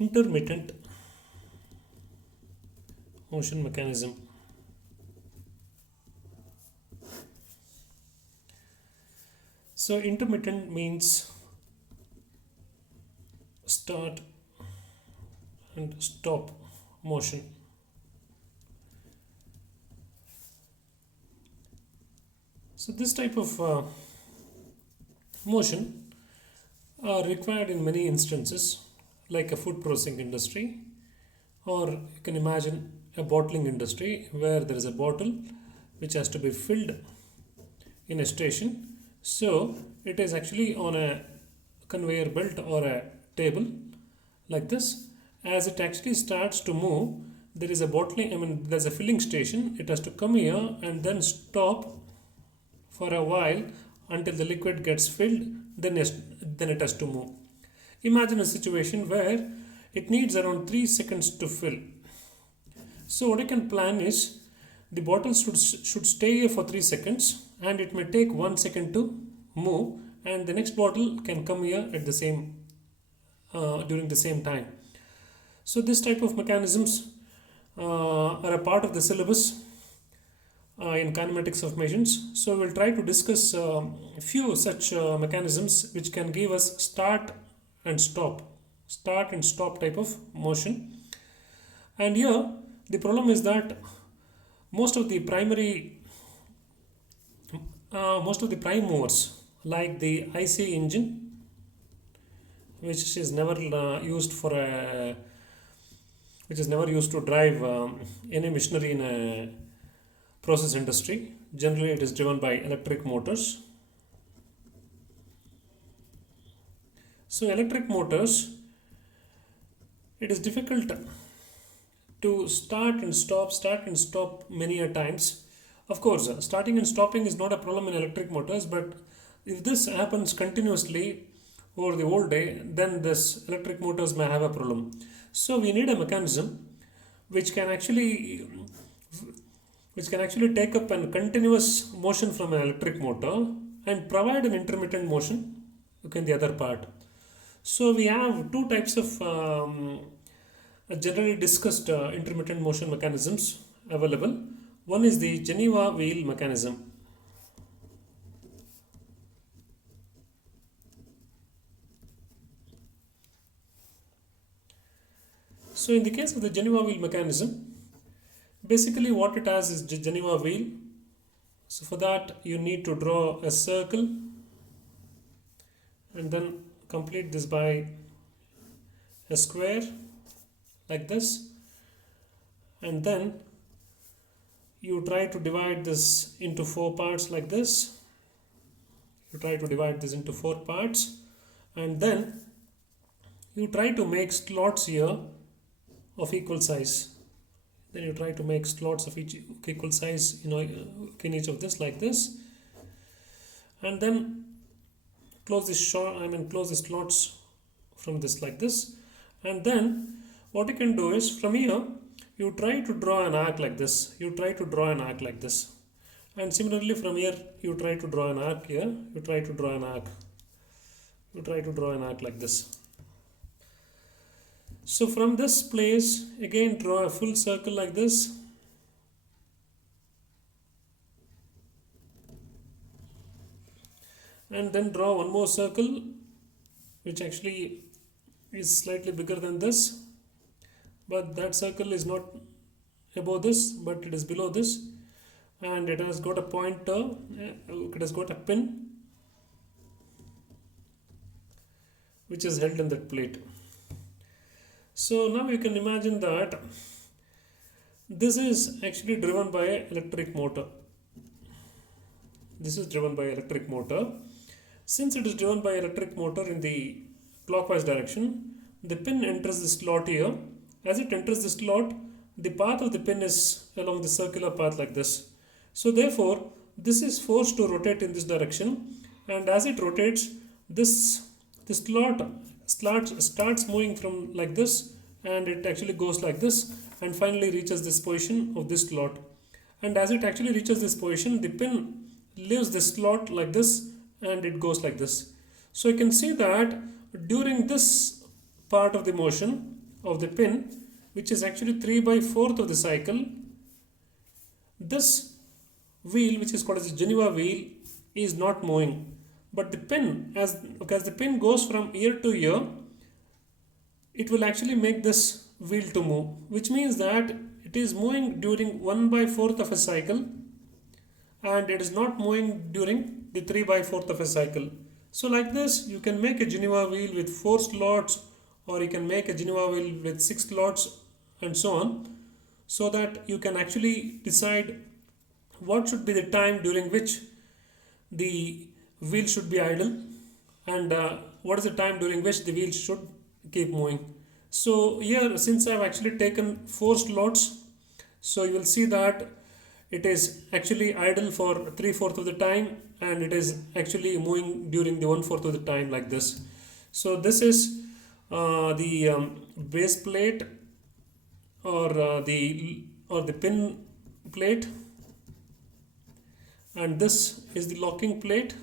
Intermittent motion mechanism. So intermittent means start and stop motion. So this type of motion are required in many instances, like a food processing industry, or you can imagine a bottling industry where there is a bottle which has to be filled in a station. So it is actually on a conveyor belt or a table like this. As it actually starts to move, there is a bottling, there's a filling station. It has to come here and then stop for a while until the liquid gets filled, then it has to move. Imagine a situation where it needs around 3 seconds to fill. So what you can plan is the bottle should stay here for 3 seconds, and it may take 1 second to move, and the next bottle can come here at the same during the same time. So this type of mechanisms are a part of the syllabus in kinematics of machines. So we'll try to discuss a few such mechanisms which can give us start and stop type of motion. And here the problem is that most of the prime movers, like the IC engine, which is never used to drive any machinery in a process industry. Generally it is driven by electric motors. So electric motors, it is difficult to start and stop many a times. Of course, starting and stopping is not a problem in electric motors, but if this happens continuously over the whole day, then this electric motors may have a problem. So we need a mechanism which can actually take up a continuous motion from an electric motor and provide an intermittent motion in the other part. So we have two types of generally discussed intermittent motion mechanisms available. One is the Geneva wheel mechanism. So in the case of the Geneva wheel mechanism, basically what it has is the Geneva wheel. So for that you need to draw a circle and then complete this by a square like this, and then you try to divide this into 4 parts like this. You try to divide this into 4 parts, and then you try to make slots here of equal size. Then you try to make slots of equal size, in each of this like this, and then close this slots from this like this. And then what you can do is, from here you try to draw an arc like this. And similarly from here you try to draw an arc here. You try to draw an arc like this. So from this place again draw a full circle like this. And then draw one more circle which actually is slightly bigger than this, but that circle is not above this, but it is below this, and it has got a pointer, it has got a pin which is held in that plate. So now you can imagine that this is actually driven by an electric motor. Since it is driven by electric motor in the clockwise direction, the pin enters the slot here. As it enters the slot, the path of the pin is along the circular path like this. So therefore, this is forced to rotate in this direction, and as it rotates, the slot starts moving from like this, and it actually goes like this and finally reaches this position of this slot. And as it actually reaches this position, the pin leaves the slot like this and it goes like this. So you can see that during this part of the motion, of the pin, which is actually 3 by 4th of the cycle, this wheel, which is called as a Geneva wheel, is not moving. But the pin, as the pin goes from year to year, it will actually make this wheel to move, which means that it is moving during 1 by 4th of a cycle, and it is not moving during the 3 by 4th of a cycle. So like this, you can make a Geneva wheel with 4 slots, or you can make a Geneva wheel with 6 slots, and so on, so that you can actually decide what should be the time during which the wheel should be idle, and what is the time during which the wheel should keep moving. So here, since I have actually taken 4 slots, so you will see that it is actually idle for 3/4 of the time, and it is actually moving during the 1/4 of the time, like this. So this is the base plate, or the pin plate, and this is the locking plate,